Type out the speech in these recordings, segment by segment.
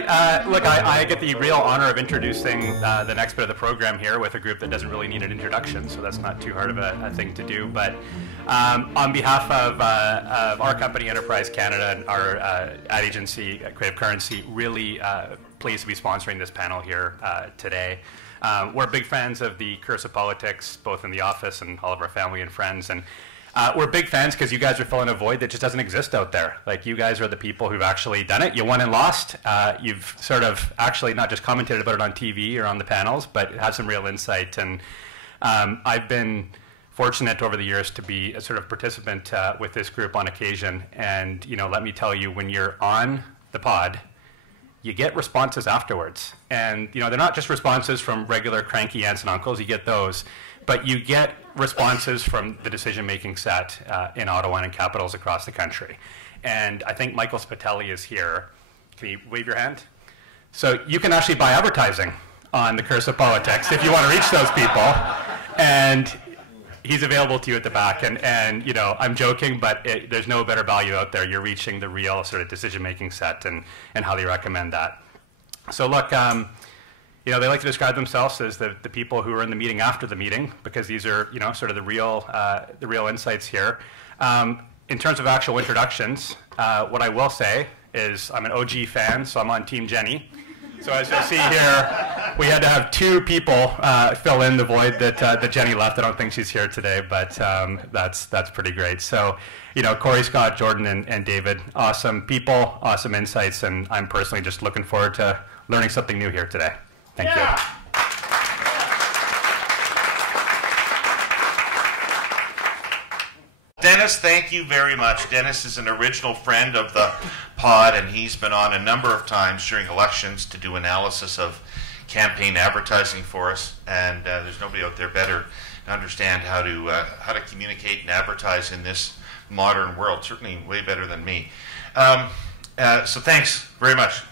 great. Look, I get the real honor of introducing the next bit of the program here with a group that doesn't really need an introduction, so that's not too hard of a thing to do. But on behalf of our company, Enterprise Canada, and our ad agency, Creative Currency, really pleased to be sponsoring this panel here today. We're big fans of the Curse of Politics, both in the office and all of our family and friends. And we're big fans because you guys are filling a void that just doesn't exist out there. Like, you guys are the people who've actually done it. You won and lost. You've sort of actually not just commented about it on TV or on the panels, but had some real insight. And I've been fortunate over the years to be a sort of participant with this group on occasion. And, you know, let me tell you, when you're on the pod, you get responses afterwards. And, you know, they're not just responses from regular cranky aunts and uncles. You get those. But you get responses from the decision-making set in Ottawa and in capitals across the country. And I think Michael Spitelli is here. Can you wave your hand? So you can actually buy advertising on the Curse of Politics if you want to reach those people. And he's available to you at the back. And you know, I'm joking, but there's no better value out there. You're reaching the real sort of decision-making set and how they recommend that. So look, you know, they like to describe themselves as the people who are in the meeting after the meeting, because these are, you know, sort of the real insights here. In terms of actual introductions, what I will say is I'm an OG fan, so I'm on Team Jenny. So as you'll see here, we had to have two people fill in the void that Jenny left. I don't think she's here today, but that's pretty great. So, you know, Kory, Scott, Jordan, and David, awesome people, awesome insights, and I'm personally just looking forward to learning something new here today. Thank you. Dennis, thank you very much. Dennis is an original friend of the pod, and he's been on a number of times during elections to do analysis of campaign advertising for us. And there's nobody out there better to understand how to communicate and advertise in this modern world. Certainly way better than me. So thanks very much.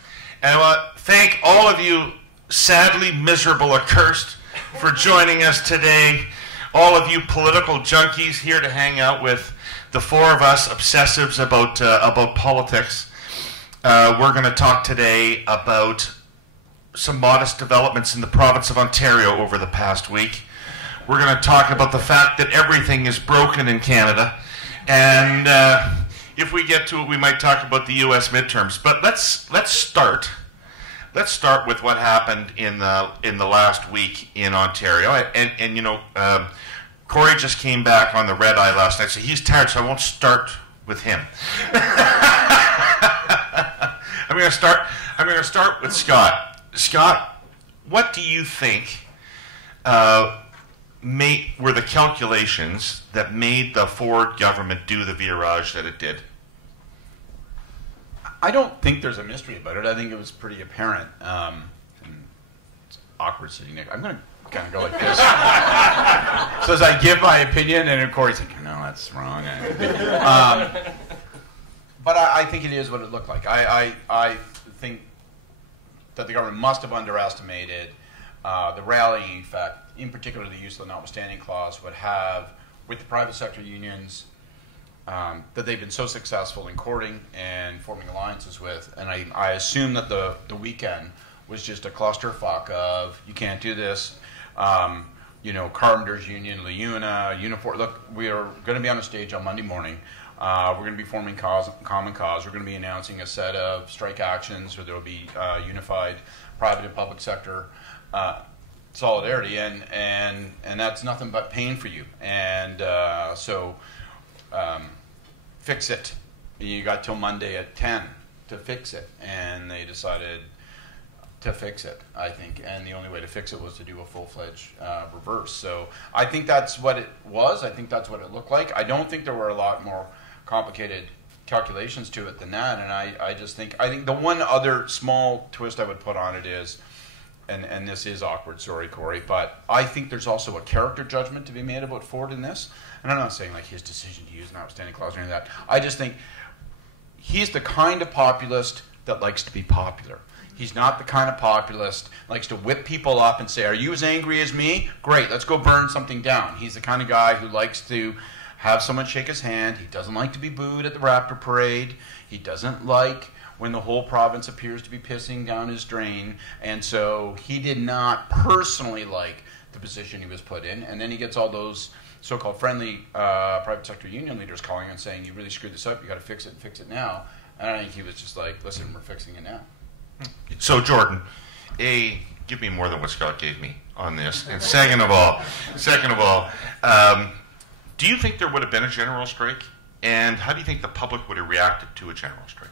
And I want to thank all of you, sadly miserable, accursed, for joining us today. All of you political junkies here to hang out with the four of us obsessives about politics. We're going to talk today about some modest developments in the province of Ontario over the past week. We're going to talk about the fact that everything is broken in Canada. And if we get to it, we might talk about the U.S. midterms. But let's start. Let's start with what happened in the last week in Ontario. And you know, Kory just came back on the red eye last night, so he's tired. So I won't start with him. I'm going to start with Scott. Scott, what do you think were the calculations that made the Ford government do the virage that it did? I don't think there's a mystery about it. I think it was pretty apparent. It's awkward sitting there. I'm going to kind of go like this. So as I give my opinion, and Kory's like, no, that's wrong. But I think it is what it looked like. I think that the government must have underestimated the rallying effect, in particular the use of the notwithstanding clause, would have with the private sector unions that they've been so successful in courting and forming alliances with. And I assume that the weekend was just a clusterfuck of, you can't do this. You know, Carpenters Union, LiUNA, Unifor. Look, we are going to be on a stage on Monday morning. We're going to be forming common cause. We're going to be announcing a set of strike actions where there will be unified private and public sector solidarity. And that's nothing but pain for you. And so fix it. You got till Monday at 10 to fix it, and they decided to fix it, I think, and the only way to fix it was to do a full-fledged reverse. So I think that's what it was. I think that's what it looked like. I don't think there were a lot more complicated calculations to it than that, and I think the one other small twist I would put on it is, and this is awkward, sorry, Kory, but I think there's also a character judgment to be made about Ford in this. And I'm not saying like his decision to use an outstanding clause or any of that. I just think he's the kind of populist that likes to be popular. He's not the kind of populist that likes to whip people up and say, are you as angry as me? Great, let's go burn something down. He's the kind of guy who likes to have someone shake his hand. He doesn't like to be booed at the Raptor Parade. He doesn't like when the whole province appears to be pissing down his drain, and so he did not personally like the position he was put in, and then he gets all those so-called friendly private sector union leaders calling and saying, you really screwed this up, you got to fix it and fix it now. And I think he was just like, listen, we're fixing it now. So Jordan, give me more than what Scott gave me on this, and second of all, do you think there would have been a general strike, and how do you think the public would have reacted to a general strike?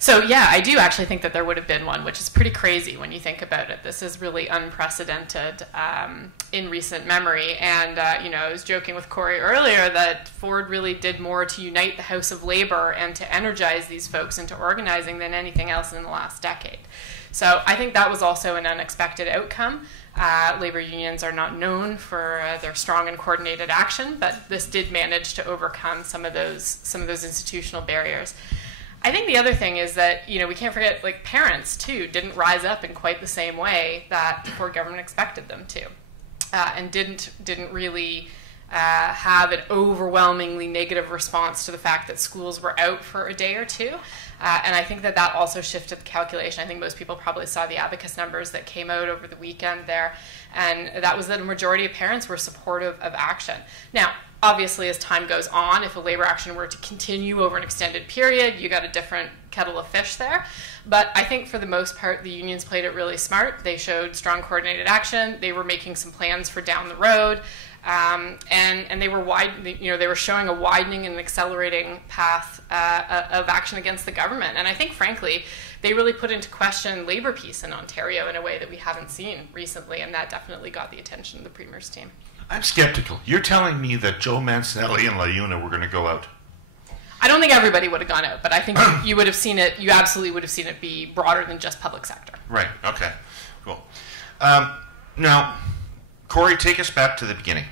So yeah, I do actually think that there would have been one, which is pretty crazy when you think about it. This is really unprecedented in recent memory. And I was joking with Kory earlier that Ford really did more to unite the House of Labour and to energize these folks into organizing than anything else in the last decade. So I think that was also an unexpected outcome. Labour unions are not known for their strong and coordinated action, but this did manage to overcome some of those institutional barriers. I think the other thing is that, we can't forget, like, parents, too, didn't rise up in quite the same way that the Ford government expected them to, and didn't really have an overwhelmingly negative response to the fact that schools were out for a day or two. And I think that also shifted the calculation. I think most people probably saw the abacus numbers that came out over the weekend there, and that was that a majority of parents were supportive of action. Now, obviously, as time goes on, if a labor action were to continue over an extended period, you got a different kettle of fish there. But I think for the most part, the unions played it really smart. They showed strong coordinated action. They were making some plans for down the road. And they were showing a widening and accelerating path of action against the government. And I think, frankly, they really put into question labor peace in Ontario in a way that we haven't seen recently, and that definitely got the attention of the Premier's team. I'm skeptical. You're telling me that Joe Mancinelli and LaUna were going to go out? I don't think everybody would have gone out, but I think you would have seen it. You absolutely would have seen it be broader than just public sector. Right. Okay. Cool. Now, Kory, take us back to the beginning.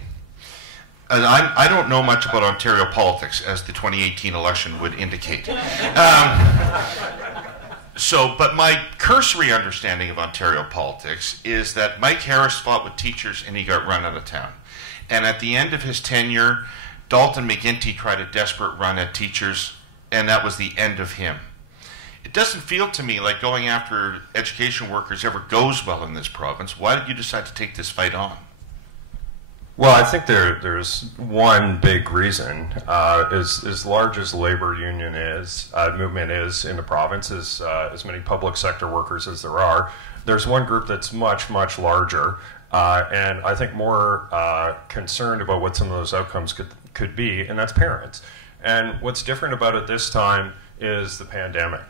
I don't know much about Ontario politics, as the 2018 election would indicate. But my cursory understanding of Ontario politics is that Mike Harris fought with teachers and he got run out of town. And at the end of his tenure, Dalton McGuinty tried a desperate run at teachers, and that was the end of him. It doesn't feel to me like going after education workers ever goes well in this province. Why did you decide to take this fight on? Well, I think there's one big reason. As large as the labor union movement is in the province, as many public sector workers as there are, there's one group that's much, much larger, and I think more concerned about what some of those outcomes could be, and that's parents. And what's different about it this time is the pandemic.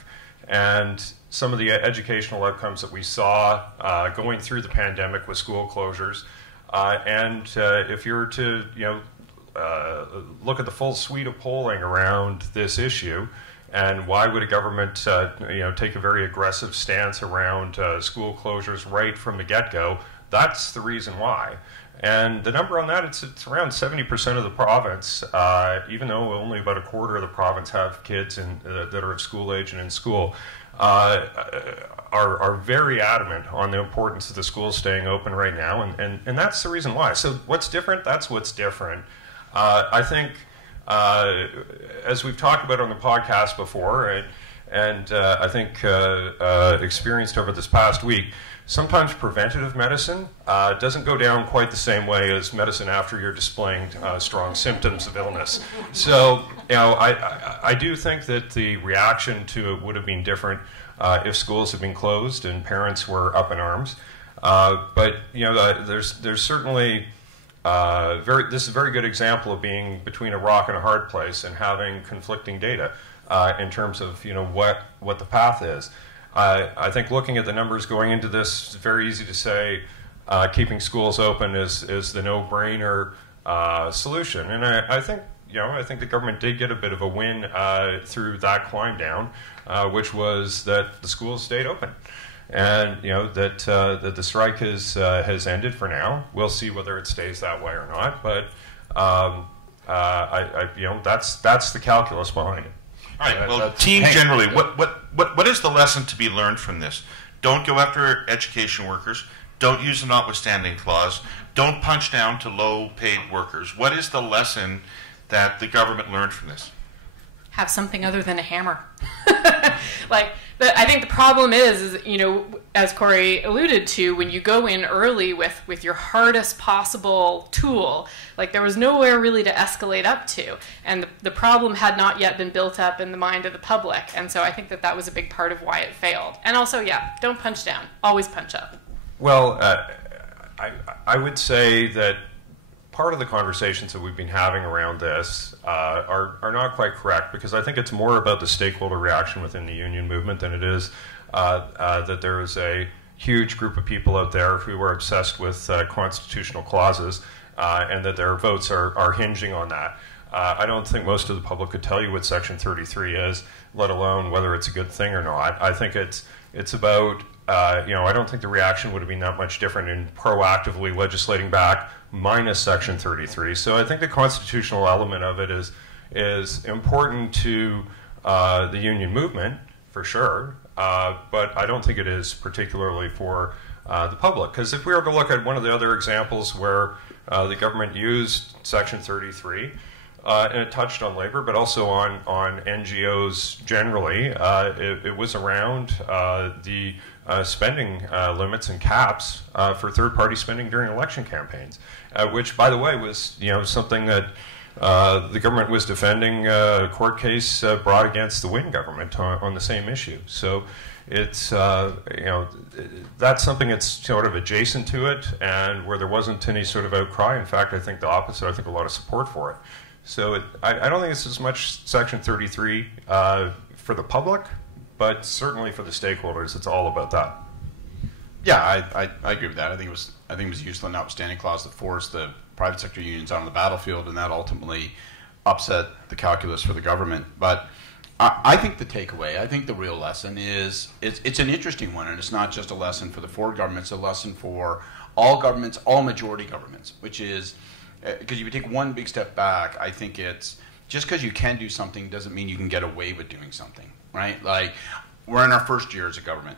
And some of the educational outcomes that we saw going through the pandemic with school closures, and if you were to look at the full suite of polling around this issue, and why would a government take a very aggressive stance around school closures right from the get-go, that's the reason why. And the number on that, it's around 70% of the province, even though only about a quarter of the province have kids that are of school age and in school, are very adamant on the importance of the schools staying open right now, and that's the reason why. So what's different? That's what's different. I think, as we've talked about on the podcast before, and I think experienced over this past week, sometimes preventative medicine doesn't go down quite the same way as medicine after you're displaying strong symptoms of illness. So, I do think that the reaction to it would have been different if schools had been closed and parents were up in arms. But there's certainly this is a very good example of being between a rock and a hard place and having conflicting data in terms of what the path is. I think looking at the numbers going into this, it's very easy to say keeping schools open is the no-brainer solution, and I think the government did get a bit of a win through that climb down, which was that the schools stayed open, and that the strike has ended for now. We'll see whether it stays that way or not, but that's the calculus behind it. All right. Well, team generally, what is the lesson to be learned from this? Don't go after education workers. Don't use the notwithstanding clause. Don't punch down to low-paid workers. What is the lesson that the government learned from this? Have something other than a hammer. Like, I think the problem is, you know, as Kory alluded to, when you go in early with your hardest possible tool, like there was nowhere really to escalate up to. And the problem had not yet been built up in the mind of the public. And so I think that was a big part of why it failed. And also, yeah, don't punch down. Always punch up. Well, I would say that part of the conversations that we've been having around this are not quite correct, because I think it's more about the stakeholder reaction within the union movement than it is that there is a huge group of people out there who are obsessed with constitutional clauses and that their votes are hinging on that. I don't think most of the public could tell you what Section 33 is, let alone whether it's a good thing or not. I think it's about, you know, I don't think the reaction would have been that much different in proactively legislating back minus Section 33. So I think the constitutional element of it is important to the union movement, for sure, but I don't think it is particularly for the public. Because if we were to look at one of the other examples where the government used Section 33, and it touched on labor, but also on NGOs generally, it was around the spending limits and caps for third-party spending during election campaigns, which, by the way, was, you know, something that the government was defending a court case brought against the Wynne government on the same issue. So it's, you know, that's something that's sort of adjacent to it, and where there wasn't any sort of outcry. In fact, I think the opposite. I think a lot of support for it. So I don't think it's as much Section 33 for the public, but certainly for the stakeholders, it's all about that. Yeah, I agree with that. I think it was used in the outstanding clause that forced the private sector unions out on the battlefield, and that ultimately upset the calculus for the government. But I think the takeaway, I think the real lesson is, it's an interesting one, and it's not just a lesson for the Ford government, it's a lesson for all governments, all majority governments, which is, because if you take one big step back, I think it's, just because you can do something doesn't mean you can get away with doing something, right? Like, we're in our first year as a government.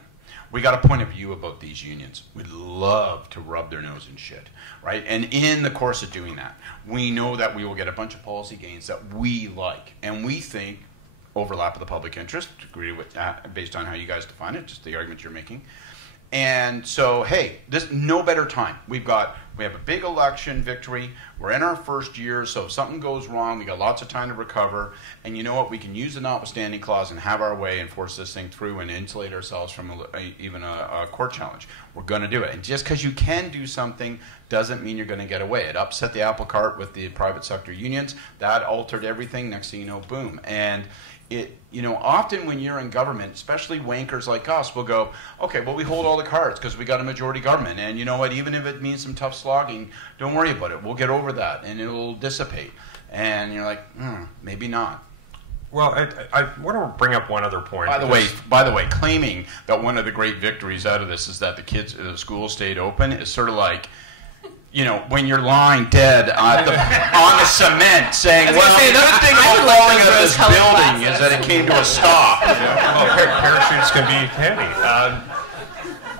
We got a point of view about these unions. We'd love to rub their nose in shit, right? And in the course of doing that, we know that we will get a bunch of policy gains that we like, and we think overlap of the public interest, agree with that based on how you guys define it, just the argument you're making. And so, hey, this no better time. We have a big election victory. We're in our first year, so if something goes wrong, we got lots of time to recover. And you know what? We can use the notwithstanding clause and have our way and force this thing through and insulate ourselves from even a court challenge. We're going to do it. And just because you can do something doesn't mean you're going to get away. It upset the apple cart with the private sector unions. That altered everything. Next thing you know, boom. And it, you know, often when you're in government, especially wankers like us, will go, okay, well, we hold all the cards because we got a majority government. And you know what? Even if it means some tough slogging, don't worry about it. We'll get over that, and it'll dissipate. And you're like, maybe not. Well, I want to bring up one other point. By the way, claiming that one of the great victories out of this is that the schools stayed open is sort of like, you know, when you're lying dead on the cement saying, well, the good thing about falling out of this building is that it came to a stop. Well, parachutes can be handy.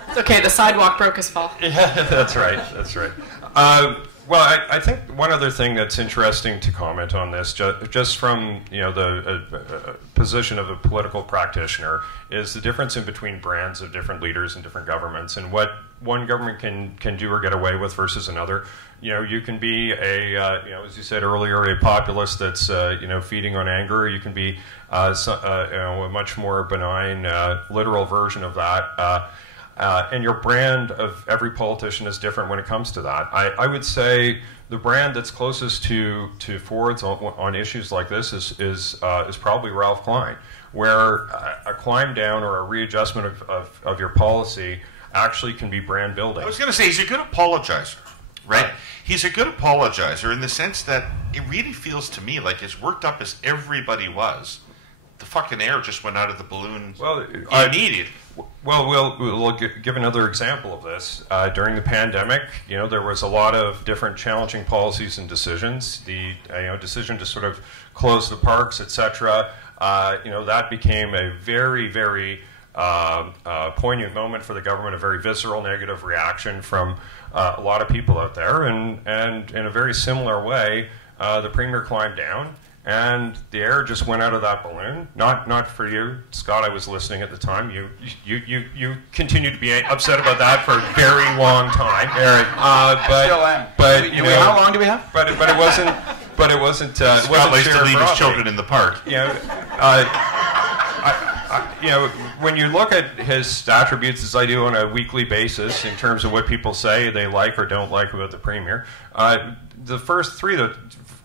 It's okay, the sidewalk broke his fall. Yeah, that's right. That's right. Well, I think one other thing that's interesting to comment on this, just from, you know, the position of a political practitioner, is the difference in between brands of different leaders and different governments, and what one government can do or get away with versus another. You know, you can be you know, as you said earlier, a populist that's you know, feeding on anger. You can be you know, a much more benign, literal version of that. And your brand of every politician is different when it comes to that. I would say the brand that's closest to Ford's on issues like this is probably Ralph Klein, where a climb down or a readjustment of your policy actually can be brand building. I was going to say, he's a good apologizer, right? He's a good apologizer in the sense that it really feels to me like, as worked up as everybody was, the fucking air just went out of the balloon immediately. Well, we'll give another example of this. During the pandemic, you know, there was a lot of different challenging policies and decisions. The decision to sort of close the parks, etc. You know, that became a very, very poignant moment for the government, a very visceral negative reaction from a lot of people out there. And in a very similar way, the Premier climbed down and the air just went out of that balloon. Not for you, Scott. I was listening at the time. You continued to be upset about that for a very long time. Still am. But how long do we have? But it wasn't. But it wasn't. Scott likes to leave his children in the park. When you look at his attributes, as I do on a weekly basis, in terms of what people say they like or don't like about the Premier, the first three, the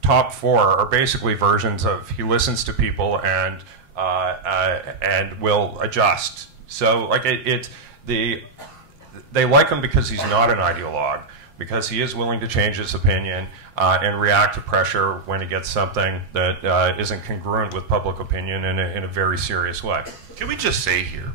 top four, are basically versions of he listens to people and will adjust. So, like they like him because he's not an ideologue, because he is willing to change his opinion and react to pressure when he gets something that isn't congruent with public opinion in a very serious way. Can we just say here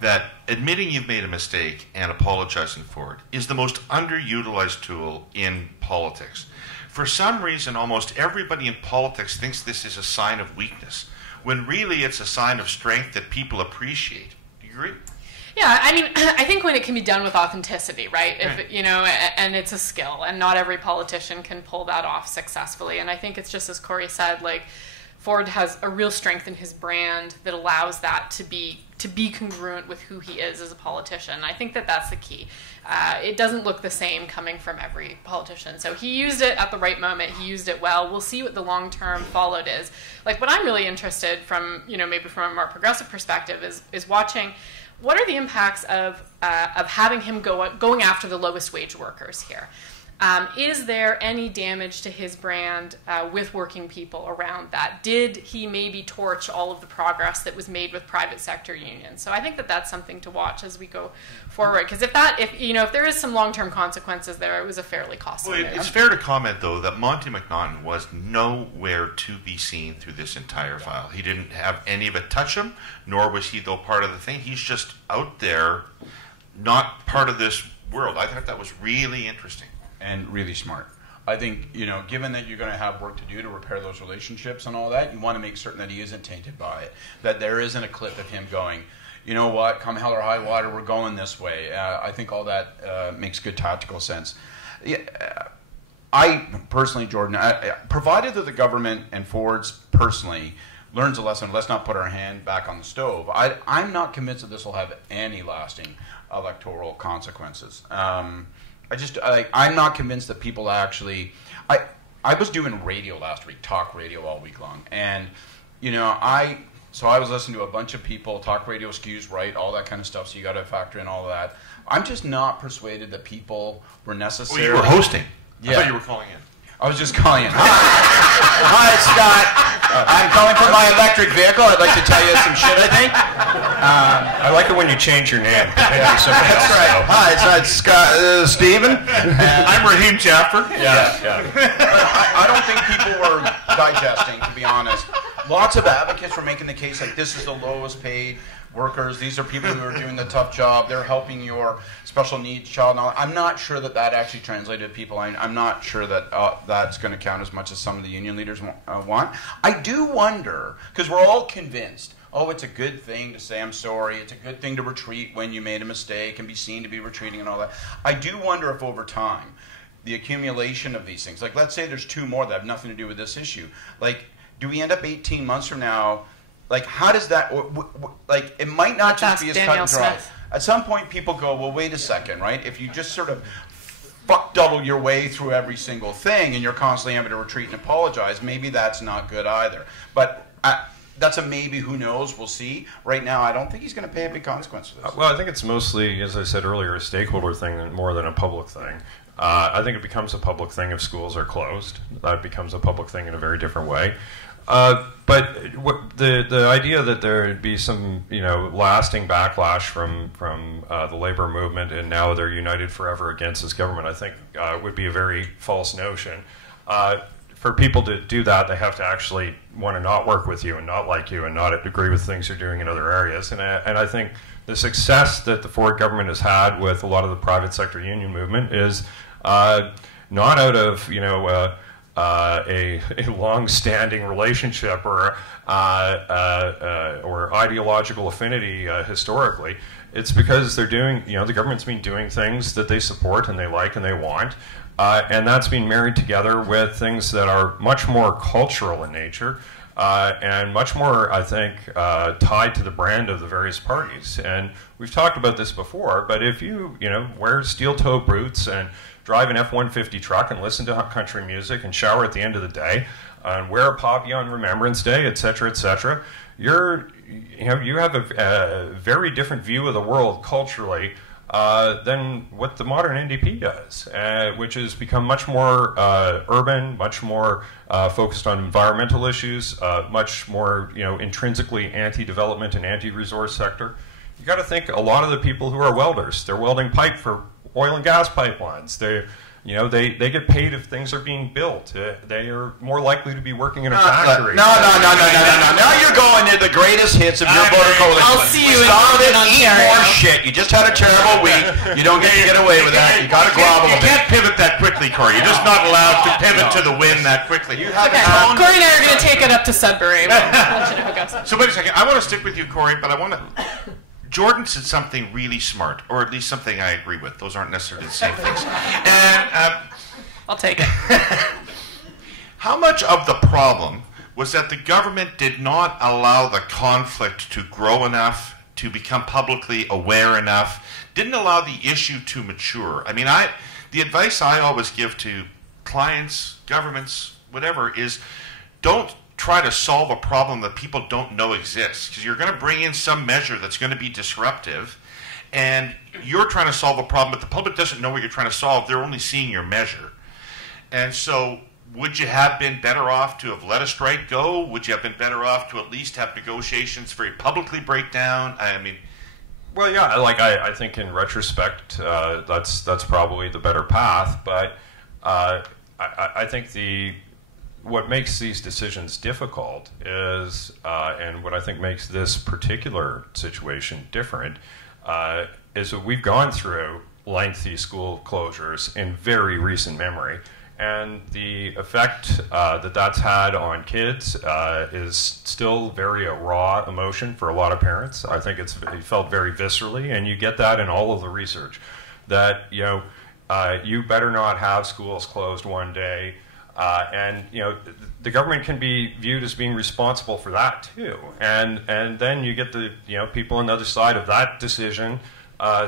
that admitting you've made a mistake and apologizing for it is the most underutilized tool in politics? For some reason, almost everybody in politics thinks this is a sign of weakness, when really it's a sign of strength that people appreciate. Do you agree? Yeah, I mean, I think when it can be done with authenticity, right? If and it's a skill, and not every politician can pull that off successfully. And I think it's just as Kory said, like, Ford has a real strength in his brand that allows that to be congruent with who he is as a politician. I think that's the key. It doesn't look the same coming from every politician. So he used it at the right moment. He used it well. We'll see what the long-term fallout is. Like, what I'm really interested from, maybe from a more progressive perspective is watching what are the impacts of having him going after the lowest wage workers here. Is there any damage to his brand with working people around that? Did he maybe torch all of the progress that was made with private sector unions? So I think that's something to watch as we go forward. Because if there is some long-term consequences there, it was a fairly costly move. It's fair to comment, though, that Monty McNaughton was nowhere to be seen through this entire file. He didn't have any of it touch him, nor was he, though, part of the thing. He's just out there, not part of this world. I thought that was really interesting. And really smart. I think, given that you're going to have work to do to repair those relationships and all that, you want to make certain that he isn't tainted by it. That there isn't a clip of him going, you know what, come hell or high water, we're going this way. I think all that makes good tactical sense. Yeah, I personally, Jordan, provided that the government and Ford's personally learns a lesson, let's not put our hand back on the stove. I'm not convinced that this will have any lasting electoral consequences. I'm not convinced that people actually. I was doing radio last week, talk radio all week long, and I was listening to a bunch of people, talk radio skews right, all that kind of stuff. So you got to factor in all of that. I'm just not persuaded that people were necessarily. Oh, you were hosting. Yeah. I thought you were calling in. I was just calling in. Hi, Scott. I'm calling from my electric vehicle. I'd like to tell you some shit, I think. I like it when you change your name. That's right. Hi, it's not Scott, Stephen. I'm Raheem Jaffer. Yeah. I don't think people were digesting, to be honest. Lots of advocates were making the case like this is the lowest paid workers. These are people who are doing the tough job. They're helping your special needs child. Now, I'm not sure that actually translated to people. I'm not sure that that's going to count as much as some of the union leaders want. I do wonder, because we're all convinced, it's a good thing to say I'm sorry. It's a good thing to retreat when you made a mistake and be seen to be retreating and all that. I do wonder if over time, the accumulation of these things, like let's say there's two more that have nothing to do with this issue. Like, do we end up 18 months from now? Like, how does that, like, it might not just be as cut and dry. At some point, people go, well, wait a second, right? If you just sort of double your way through every single thing and you're constantly having to retreat and apologize, maybe that's not good either. But that's a maybe, who knows, we'll see. Right now, I don't think he's going to pay a big consequence for this. Well, I think it's mostly, as I said earlier, a stakeholder thing more than a public thing. I think it becomes a public thing if schools are closed. That becomes a public thing in a very different way. But the idea that there would be some lasting backlash from the labor movement and now they're united forever against this government, I think would be a very false notion. For people to do that, they have to actually want to not work with you and not like you and not agree with things you're doing in other areas. And I think the success that the Ford government has had with a lot of the private sector union movement is not out of a long-standing relationship or ideological affinity historically. It's because they're doing, the government's been doing things that they support and they like and they want, And that's being married together with things that are much more cultural in nature and much more, I think, tied to the brand of the various parties. And we've talked about this before, but if you wear steel-toe boots and drive an F-150 truck and listen to country music and shower at the end of the day and wear a poppy on Remembrance Day, etc., you have a very different view of the world culturally than what the modern NDP does, which has become much more urban, much more focused on environmental issues, much more intrinsically anti-development and anti-resource sector. You got to think a lot of the people who are welders, they're welding pipe for oil and gas pipelines. They get paid if things are being built. They are more likely to be working in a factory. No. Now you're going to the greatest hits of your border coalition. I'll see you in Ontario. Eat more shit. You just had a terrible week. You don't get to get away with that. You got to grovel a You bit. can't pivot that quickly, Kory. You're just not allowed to pivot to the win that quickly. You have Okay, a Kory and I are going to take it up to Sudbury. We'll let you know how it goes. So wait a second. I want to stick with you, Kory, but I want to... Jordan said something really smart, or at least something I agree with. Those aren't necessarily the same things. And I'll take it. how much of the problem was that the government did not allow the conflict to grow enough, to become publicly aware enough, didn't allow the issue to mature? I mean, the advice I always give to clients, governments, whatever, is don't try to solve a problem that people don't know exists, because you're going to bring in some measure that's going to be disruptive, and you're trying to solve a problem, but the public doesn't know what you're trying to solve. They're only seeing your measure. And so would you have been better off to have let a strike go? Would you have been better off to at least have negotiations very publicly break down? I mean... Well, yeah, I think in retrospect, that's probably the better path, but I think what makes these decisions difficult is, and what I think makes this particular situation different, is that we've gone through lengthy school closures in very recent memory, and the effect that's had on kids is still very a raw emotion for a lot of parents. I think it felt very viscerally, and you get that in all of the research, that you better not have schools closed one day. And the government can be viewed as being responsible for that too, and then you get the people on the other side of that decision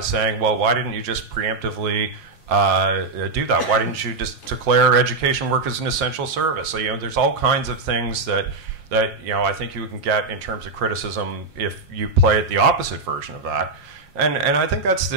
saying, well, why didn't you just preemptively do that? Why didn't you just declare education work as an essential service? So there's all kinds of things that I think you can get in terms of criticism if you play it the opposite version of that. And I think that's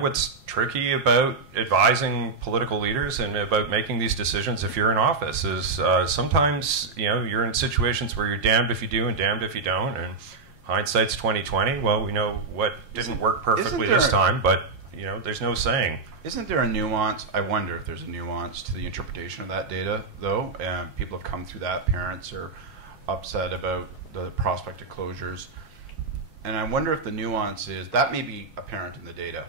what's tricky about advising political leaders and about making these decisions if you're in office is sometimes you're in situations where you're damned if you do and damned if you don't, and hindsight's 20/20. Well, we know what didn't work perfectly this time, but there's no saying. Isn't there a nuance? I wonder if there's a nuance to the interpretation of that data, though. People have come through that. Parents are upset about the prospect of closures. And I wonder if the nuance is, that may be apparent in the data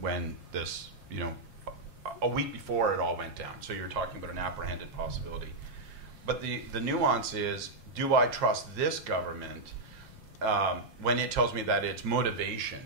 when this, a week before it all went down. So you're talking about an apprehended possibility. But the nuance is, do I trust this government when it tells me that its motivation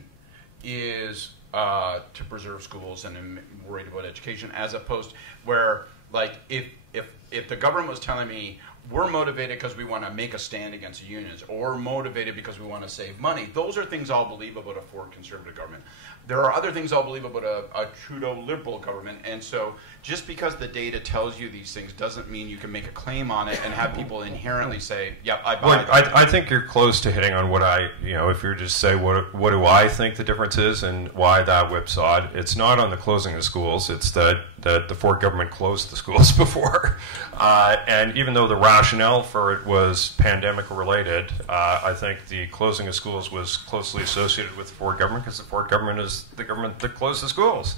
is to preserve schools and I'm worried about education, as opposed where, like, if the government was telling me, we're motivated because we want to make a stand against the unions, or motivated because we want to save money. Those are things I'll believe about a Ford conservative government. There are other things I'll believe about a Trudeau liberal government. And so just because the data tells you these things doesn't mean you can make a claim on it and have people inherently say, yep, I buy that. I think you're close to hitting on what if you're just say, what do I think the difference is and why that whipsawed? It's not on the closing of schools. It's that the Ford government closed the schools before. And even though the rationale for it was pandemic related, I think the closing of schools was closely associated with the Ford government because the Ford government is the government that closed the schools.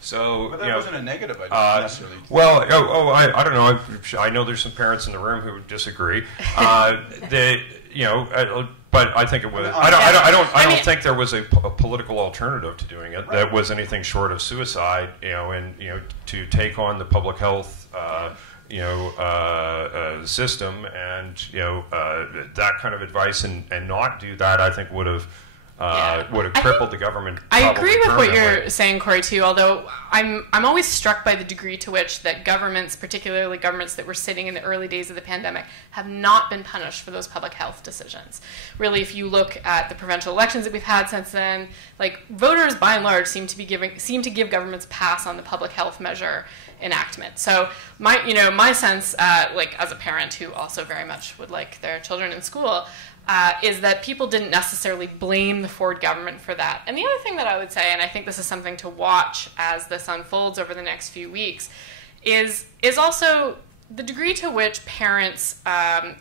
So, but that wasn't a negative, I don't necessarily. Well, I don't know. I know there's some parents in the room who disagree. But I think it was. I don't think there was a political alternative to doing it that was anything short of suicide. And to take on the public health system and that kind of advice and not do that, I think would have would have crippled the government. I agree with what you're saying, Kory, too, although I'm always struck by the degree to which that governments, particularly governments that were sitting in the early days of the pandemic, have not been punished for those public health decisions. Really, if you look at the provincial elections that we've had since then, like, voters by and large seem to give governments pass on the public health measure enactment. So my sense, like, as a parent who also very much would like their children in school, is that people didn't necessarily blame the Ford government for that. And the other thing that I would say, and I think this is something to watch as this unfolds over the next few weeks, is also the degree to which parents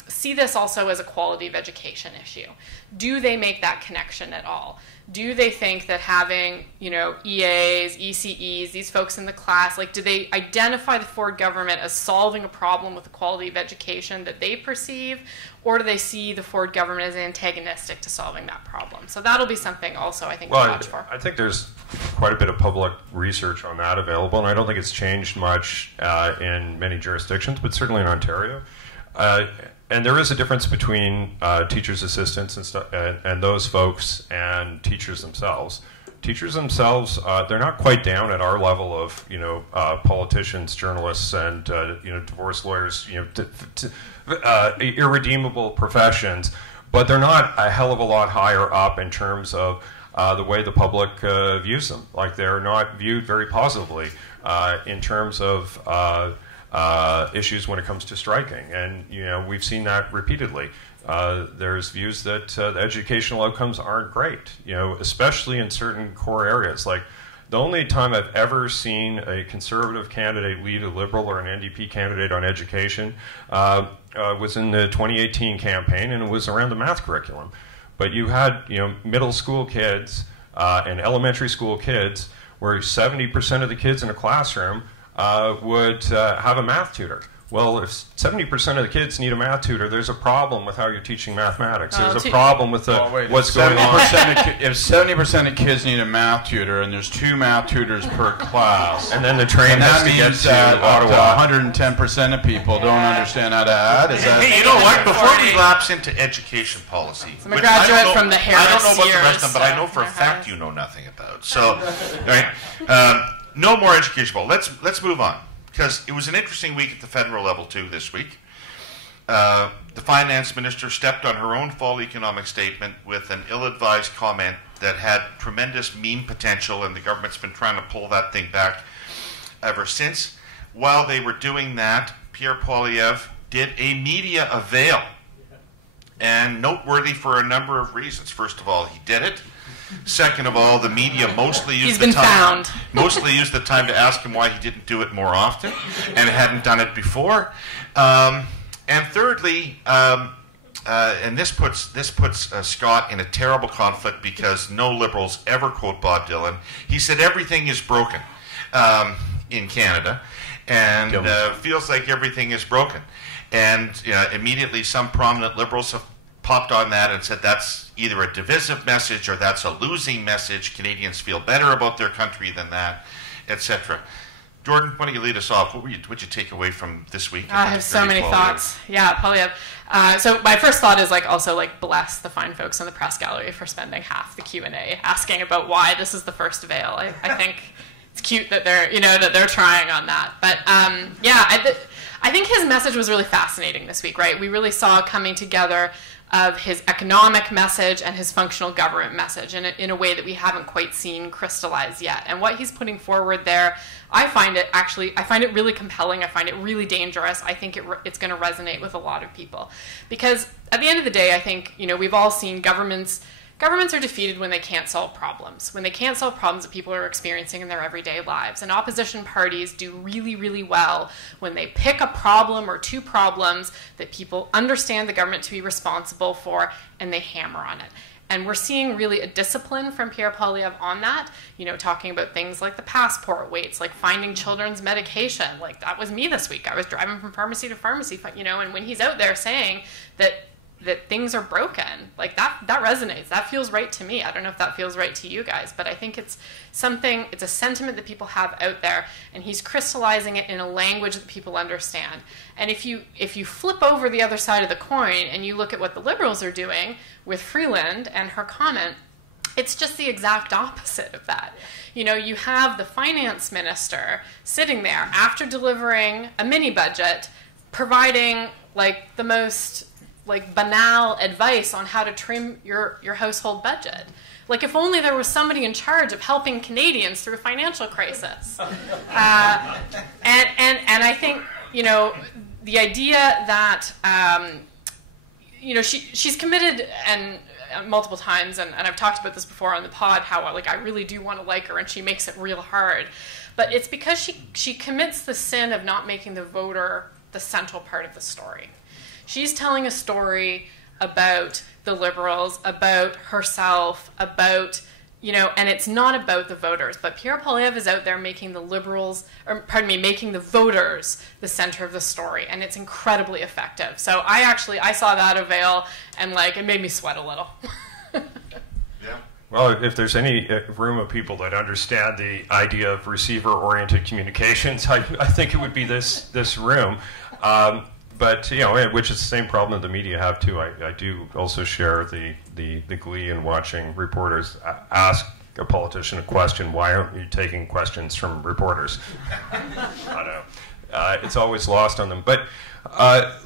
see this also as a quality of education issue. Do they make that connection at all? Do they think that having, EAs, ECEs, these folks in the class, like, do they identify the Ford government as solving a problem with the quality of education that they perceive, or do they see the Ford government as antagonistic to solving that problem? So that'll be something also, I think, to watch for. I think there's quite a bit of public research on that available, and I don't think it's changed much in many jurisdictions, but certainly in Ontario. And there is a difference between teachers' assistants and those folks and teachers themselves. Teachers themselves, they're not quite down at our level of, politicians, journalists, and divorce lawyers, irredeemable professions, but they're not a hell of a lot higher up in terms of the way the public views them. Like, they're not viewed very positively in terms of issues when it comes to striking, and we've seen that repeatedly. There's views that the educational outcomes aren't great, especially in certain core areas. Like, the only time I've ever seen a Conservative candidate lead a Liberal or an NDP candidate on education was in the 2018 campaign, and it was around the math curriculum. But you had middle school kids and elementary school kids where 70% of the kids in a classroom would have a math tutor. Well, if 70% of the kids need a math tutor, there's a problem with how you're teaching mathematics. There's a problem with what's going on. If 70% of kids need a math tutor and there's 2 math tutors per class, and then the train has to get to Ottawa, 110% of people don't understand how to add. Hey, you know what? Before we lapse into education policy, I'm a graduate from the Herle. I don't know about the rest of them, but I know for a fact you know nothing about. So, right, no more education policy. Let's move on, because it was an interesting week at the federal level too this week. The finance minister stepped on her own fall economic statement with an ill-advised comment that had tremendous meme potential, and the government's been trying to pull that thing back ever since. While they were doing that, Pierre Poilievre did a media avail, and noteworthy for a number of reasons. First of all, he did it. Second of all, the media mostly used the time to ask him why he didn't do it more often and hadn't done it before. And thirdly, and this puts Scott in a terrible conflict, because no Liberals ever quote Bob Dylan. He said everything is broken in Canada, and feels like everything is broken. And immediately some prominent Liberals have popped on that and said that's either a divisive message or that's a losing message. Canadians feel better about their country than that, etc. Jordan, why don't you lead us off? What'd you take away from this week? I have so many thoughts. Yeah, Poilievre. So my first thought is also bless the fine folks in the press gallery for spending half the Q&A asking about why this is the first avail. I think it's cute that they're trying on that. But I think his message was really fascinating this week. Right, we really saw coming together of his economic message and his functional government message in a way that we haven't quite seen crystallize yet. And what he's putting forward there, I find it really compelling. I find it really dangerous. I think it's going to resonate with a lot of people. Because at the end of the day, I think, we've all seen governments are defeated when they can't solve problems, when they can't solve problems that people are experiencing in their everyday lives. And opposition parties do really, really well when they pick a problem or 2 problems that people understand the government to be responsible for, and they hammer on it. And we're seeing really a discipline from Pierre Poilievre on that, talking about things like the passport waits, like finding children's medication. Like, that was me this week. I was driving from pharmacy to pharmacy, and when he's out there saying that things are broken, like that resonates. That feels right to me. I don't know if that feels right to you guys, but I think it's a sentiment that people have out there, and he's crystallizing it in a language that people understand. And if you flip over the other side of the coin and you look at what the Liberals are doing with Freeland and her comment, It's just the exact opposite of that. You know, you have the finance minister sitting there after delivering a mini budget, providing like the most like banal advice on how to trim your household budget. Like, if only there was somebody in charge of helping Canadians through a financial crisis. And I think, you know, the idea that, you know, she's committed and multiple times, and I've talked about this before on the pod, how like I really do want to like her, and she makes it real hard. But it's because she commits the sin of not making the voter the central part of the story. She's telling a story about the Liberals, about herself, about, you know, and it's not about the voters. But Pierre Poilievre is out there making the Liberals, or pardon me, making the voters the center of the story, and it's incredibly effective. So I saw that avail, and like it made me sweat a little. Yeah. Well, if there's any room of people that understand the idea of receiver-oriented communications, I think it would be this room. But, you know, which is the same problem that the media have, too. I do also share the glee in watching reporters ask a politician a question. Why aren't you taking questions from reporters? I don't know. It's always lost on them. But,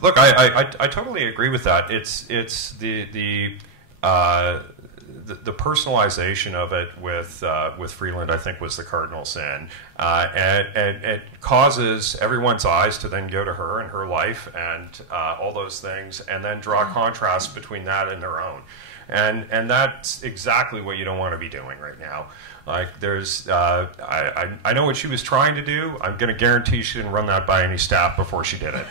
look, I totally agree with that. It's the personalization of it with Freeland, I think, was the cardinal sin, and it causes everyone's eyes to then go to her and her life and all those things, and then draw contrasts between that and their own, and that's exactly what you don't want to be doing right now. Like, there's, I know what she was trying to do. I'm going to guarantee she didn't run that by any staff before she did it.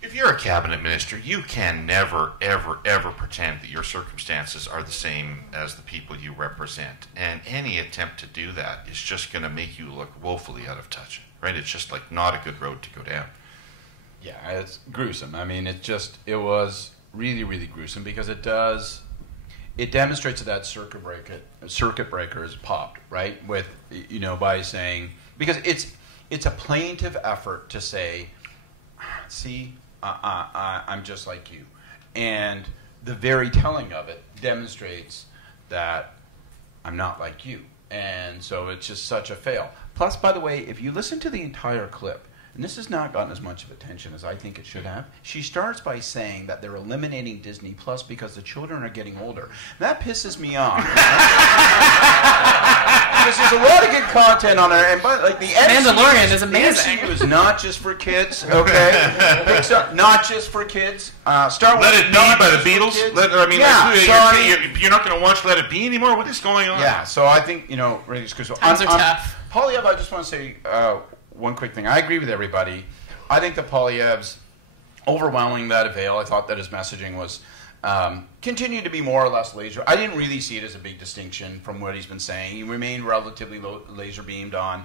If you're a cabinet minister, you can never, ever, ever pretend that your circumstances are the same as the people you represent. And any attempt to do that is just going to make you look woefully out of touch, right? It's just like not a good road to go down. Yeah, it's gruesome. I mean, it was really, really gruesome because it demonstrates that circuit breaker is popped, right? With, you know, by saying, because it's a plaintive effort to say, see, I'm just like you. And the very telling of it demonstrates that I'm not like you. And so it's just such a fail. Plus, by the way, if you listen to the entire clip, and this has not gotten as much of attention as I think it should have, she starts by saying that they're eliminating Disney Plus because the children are getting older. That pisses me off. Because there's a lot of good content on there, and like the Mandalorian is amazing. The MCU is not just for kids, okay? Pixar, not just for kids. Star Wars, Let It Be by the Beatles. You're not going to watch Let It Be anymore. What is going on? Yeah. So I think, you know, really, times are tough. Poilievre, I just want to say one quick thing. I agree with everybody. I think that Poilievre's overwhelming that avail. I thought that his messaging was continued to be more or less laser. I didn't really see it as a big distinction from what he's been saying. He remained relatively laser beamed on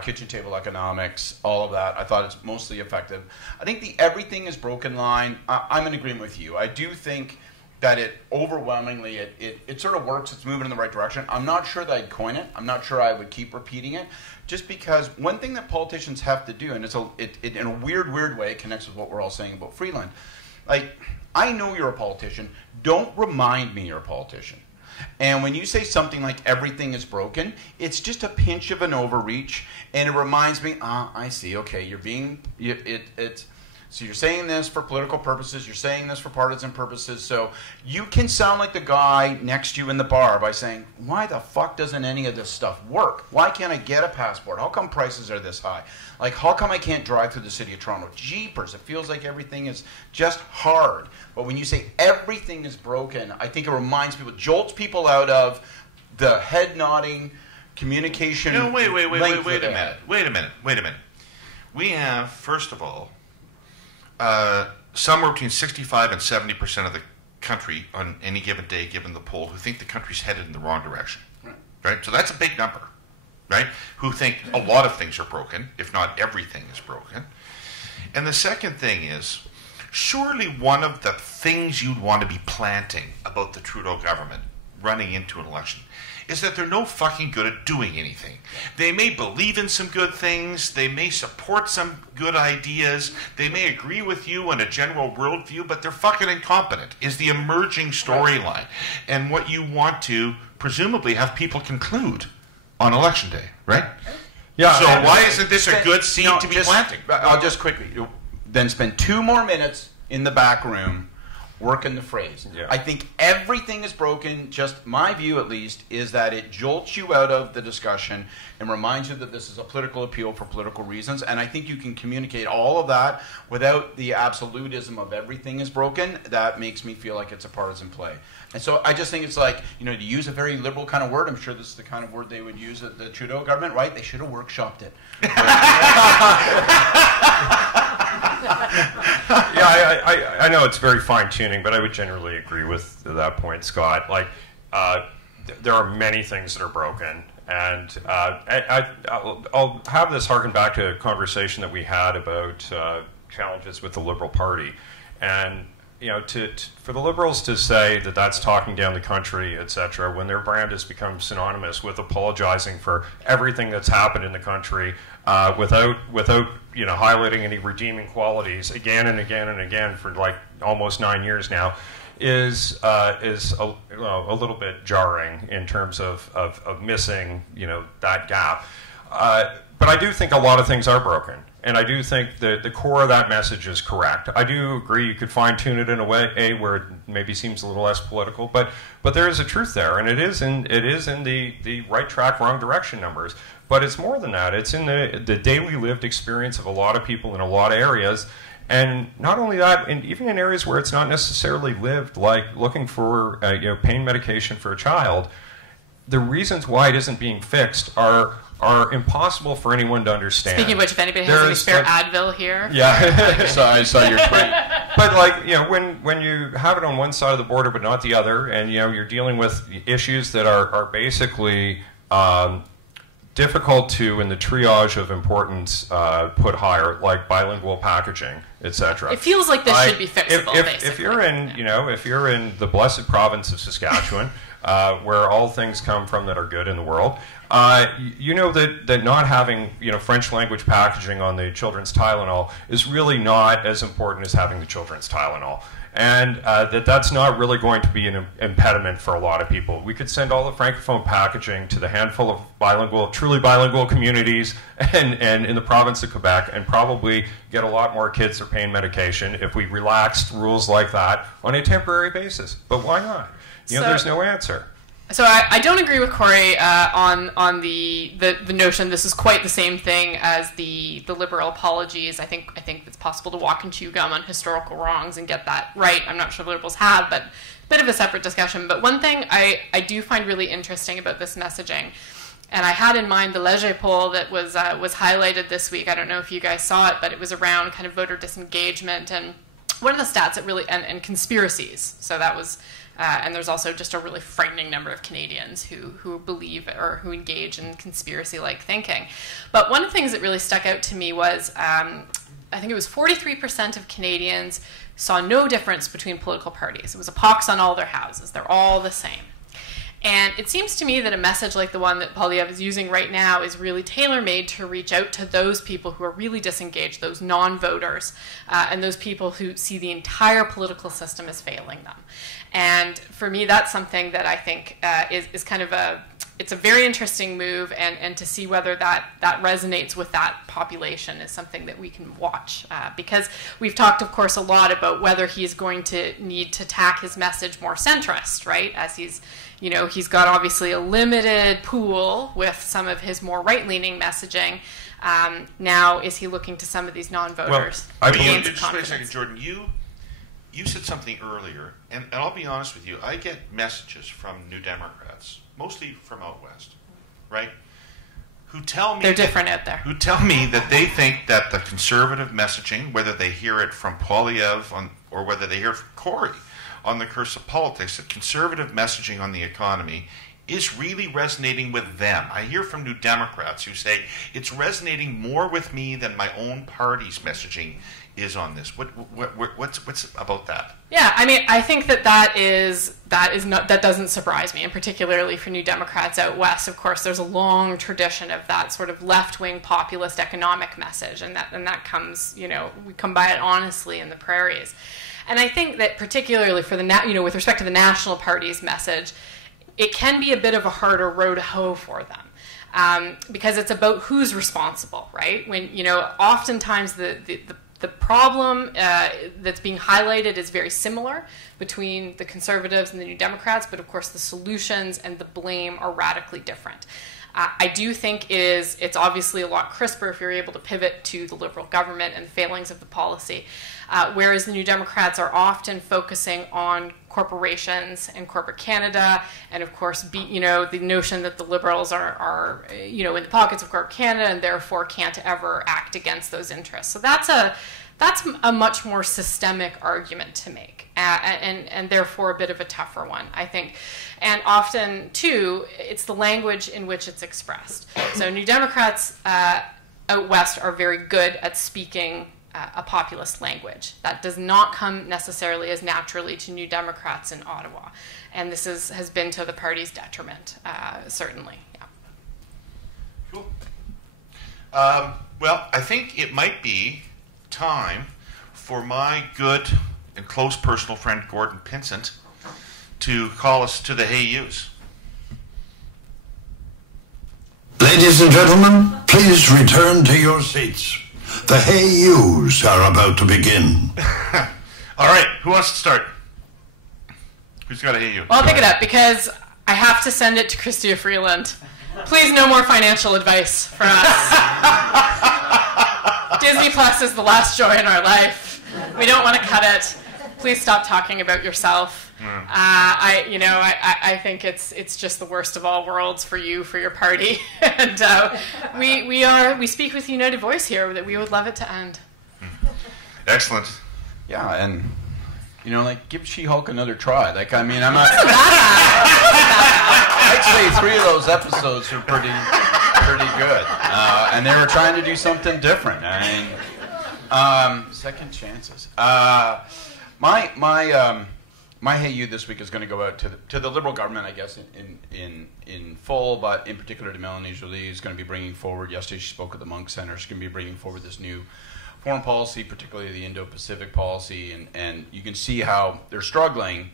kitchen table economics, all of that. I thought it's mostly effective. I think the everything is broken line, I'm in agreement with you. I do think that it overwhelmingly, it sort of works. It's moving in the right direction. I'm not sure that I'd coin it. I'm not sure I would keep repeating it. Just because one thing that politicians have to do, and it in a weird way, it connects with what we're all saying about Freeland. Like, I know you're a politician. Don't remind me you're a politician. And when you say something like everything is broken, it's just a pinch of an overreach, and it reminds me, I see, okay, so you're saying this for political purposes, you're saying this for partisan purposes, so you can sound like the guy next to you in the bar by saying, why the fuck doesn't any of this stuff work? Why can't I get a passport? How come prices are this high? Like, how come I can't drive through the city of Toronto? Jeepers, it feels like everything is just hard. But when you say everything is broken, I think it reminds people, jolts people out of the head-nodding communication. No, wait a minute. We have, first of all, somewhere between 65 and 70% of the country on any given day, given the poll, who think the country's headed in the wrong direction. Right? So that's a big number, right? Who think a lot of things are broken, if not everything is broken. And the second thing is, surely one of the things you'd want to be planting about the Trudeau government running into an election is that they're no fucking good at doing anything. They may believe in some good things, they may support some good ideas, they may agree with you on a general worldview, but they're fucking incompetent, is the emerging storyline. And what you want to presumably have people conclude on election day, right? Yeah. So why isn't this a good seed to be planting? I'll just quickly, then spend 2 more minutes in the back room working the phrase. Yeah. I think everything is broken, just my view at least, is that it jolts you out of the discussion and reminds you that this is a political appeal for political reasons. And I think you can communicate all of that without the absolutism of everything is broken. That makes me feel like it's a partisan play. And so I just think it's like, to use a very liberal kind of word, I'm sure this is the kind of word they would use at the Trudeau government, right? They should have workshopped it. Yeah, I know it's very fine-tuning, but I would generally agree with that point, Scott. Like, there are many things that are broken, and I'll have this harken back to a conversation that we had about challenges with the Liberal Party, and for the Liberals to say that that's talking down the country, etc., when their brand has become synonymous with apologizing for everything that's happened in the country, without highlighting any redeeming qualities again and again and again for like almost 9 years now, is a little bit jarring in terms of missing that gap. But I do think a lot of things are broken. And I do think that the core of that message is correct. I do agree you could fine-tune it in a way where it maybe seems a little less political, but there is a truth there, and it is in the right track, wrong direction numbers. But it's more than that. It's in the daily lived experience of a lot of people in a lot of areas, and not only that, and even in areas where it's not necessarily lived, like looking for pain medication for a child, the reasons why it isn't being fixed are impossible for anyone to understand. Speaking of which, if anybody has any spare Advil here. Yeah. I saw your tweet. But when you have it on one side of the border but not the other, and you're dealing with issues that are basically difficult to, in the triage of importance, put higher, like bilingual packaging, etc. It feels like this should be fixable. If you're in the blessed province of Saskatchewan, where all things come from that are good in the world, that not having French language packaging on the children's Tylenol is really not as important as having the children's Tylenol, and that's not really going to be an impediment for a lot of people. We could send all the francophone packaging to the handful of truly bilingual communities and in the province of Quebec, and probably get a lot more kids their pain medication if we relaxed rules like that on a temporary basis. But why not? There's no answer. So I don't agree with Kory on the notion this is quite the same thing as the liberal apologies. I think it's possible to walk and chew gum on historical wrongs and get that right. I'm not sure the Liberals have, but a bit of a separate discussion. But one thing I do find really interesting about this messaging, and I had in mind the Leger poll that was highlighted this week. I don't know if you guys saw it, but it was around kind of voter disengagement, and one of the stats that really and conspiracies. So that was. And there's also just a really frightening number of Canadians who believe or who engage in conspiracy-like thinking. But one of the things that really stuck out to me was, I think it was 43% of Canadians saw no difference between political parties. It was a pox on all their houses. They're all the same. And it seems to me that a message like the one that Polyev is using right now is really tailor-made to reach out to those people who are really disengaged, those non-voters, and those people who see the entire political system as failing them. And for me, that's something that I think is kind of it's a very interesting move, and to see whether that resonates with that population is something that we can watch. Because we've talked, of course, a lot about whether he's going to need to tack his message more centrist, right? As he's got obviously a limited pool with some of his more right-leaning messaging. Now, is he looking to some of these non-voters? Well, just wait a second, Jordan. You said something earlier, and I'll be honest with you. I get messages from New Democrats, mostly from out west, right? Who tell me they're different out there. Who tell me that they think that the conservative messaging, whether they hear it from Polyev or whether they hear it from Kory on the curse of politics, that conservative messaging on the economy is really resonating with them. I hear from New Democrats who say it's resonating more with me than my own party's messaging is on this. What's about that? Yeah, I mean, I think that is that doesn't surprise me, and particularly for New Democrats out west. Of course, there's a long tradition of that sort of left-wing populist economic message, and that comes, we come by it honestly in the prairies. And I think that particularly for with respect to the National Party's message, it can be a bit of a harder row to hoe for them, because it's about who's responsible, right? When oftentimes the problem that's being highlighted is very similar between the Conservatives and the New Democrats, but of course the solutions and the blame are radically different. I do think it's obviously a lot crisper if you're able to pivot to the Liberal government and the failings of the policy, whereas the New Democrats are often focusing on corporations and corporate Canada, and of course, the notion that the Liberals are in the pockets of corporate Canada and therefore can't ever act against those interests. So that's a much more systemic argument to make, and therefore a bit of a tougher one, I think. And often, too, it's the language in which it's expressed. So New Democrats out west are very good at speaking a populist language. That does not come necessarily as naturally to New Democrats in Ottawa. And this has been to the party's detriment, certainly. Yeah. Cool. Well, I think it might be time for my good and close personal friend Gordon Pinsent to call us to the Hey Yous. Ladies and gentlemen, please return to your seats. The Hey Yous are about to begin. All right, who wants to start? Who's got a Hey You? Well, I'll pick it up because I have to send it to Chrystia Freeland. Please, no more financial advice from us. Disney Plus is the last joy in our life. We don't want to cut it. Please stop talking about yourself. I think it's just the worst of all worlds for you, for your party, and we speak with united voice here that we would love it to end. Excellent. Yeah, and give She-Hulk another try. I'm not. I'd say 3 of those episodes are pretty good, and they were trying to do something different. Second chances. My Hey You this week is going to go out to the Liberal government, I guess, in full, but in particular to Melanie Joly, who's going to be bringing forward, yesterday she spoke at the Munk Centre, she's going to be bringing forward this new foreign policy, particularly the Indo-Pacific policy, and you can see how they're struggling,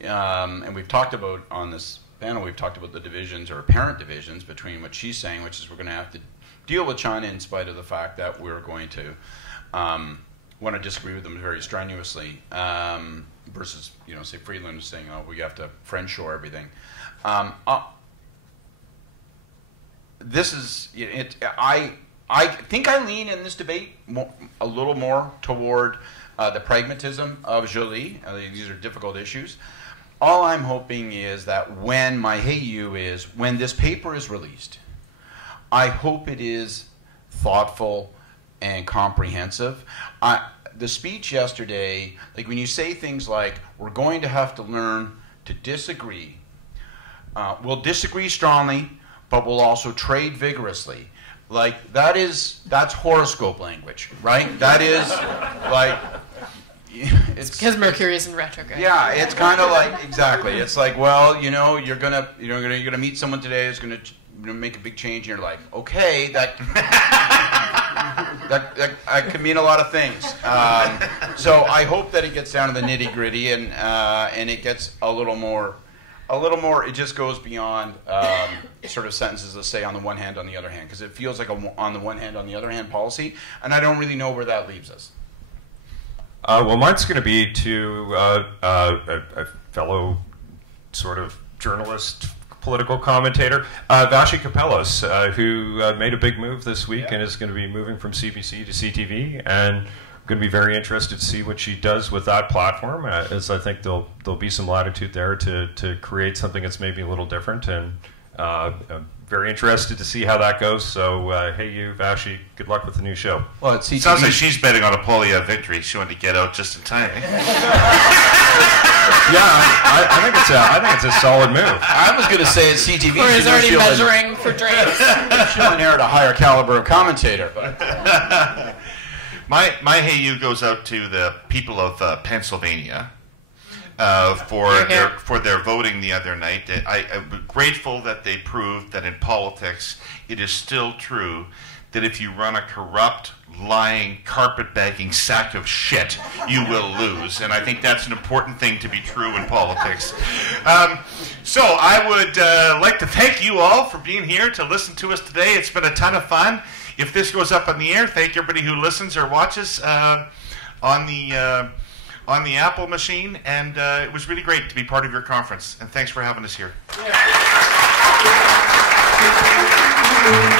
and we've talked about, on this panel, we've talked about the divisions, or apparent divisions, between what she's saying, which is we're going to have to deal with China in spite of the fact that we're going to want to disagree with them very strenuously, versus, say Freeland is saying, we have to French shore everything. This is, I think I lean in this debate a little more toward the pragmatism of Joly. These are difficult issues. All I'm hoping is that when when this paper is released, I hope it is thoughtful and comprehensive. The speech yesterday, when you say things like, we're going to have to learn to disagree, we'll disagree strongly, but we'll also trade vigorously. That's horoscope language, right? That is, it's because Mercury is in retrograde. Yeah, it's kind of exactly. It's you're gonna meet someone today who's gonna make a big change, and you're like, okay, that could mean a lot of things. So I hope that it gets down to the nitty gritty, and it gets a little more. It just goes beyond sort of sentences that say on the one hand, on the other hand, because it feels like a on the one hand, on the other hand policy, and I don't really know where that leaves us. Well, mine's going to be to a fellow sort of journalist, political commentator, Vashi Kapelos, who made a big move this week and is going to be moving from CBC to CTV, and I'm going to be very interested to see what she does with that platform, as I think there'll be some latitude there to create something that's maybe a little different, and I'm very interested to see how that goes. So, hey you, Vashi, good luck with the new show. Well, it's CTV. Sounds like she's betting on a Polya victory. She wanted to get out just in time. Yeah, I think it's a solid move. I was going to say it's CTV. Or is already measuring for drinks. She'll inherit a higher caliber of commentator. But my hey you goes out to the people of Pennsylvania. for their voting the other night. I'm grateful that they proved that in politics it is still true that if you run a corrupt, lying, carpetbagging sack of shit, you will lose. And I think that's an important thing to be true in politics. So I would like to thank you all for being here to listen to us today. It's been a ton of fun. If this goes up on the air, thank everybody who listens or watches on the Apple machine. And it was really great to be part of your conference. And thanks for having us here. Yeah.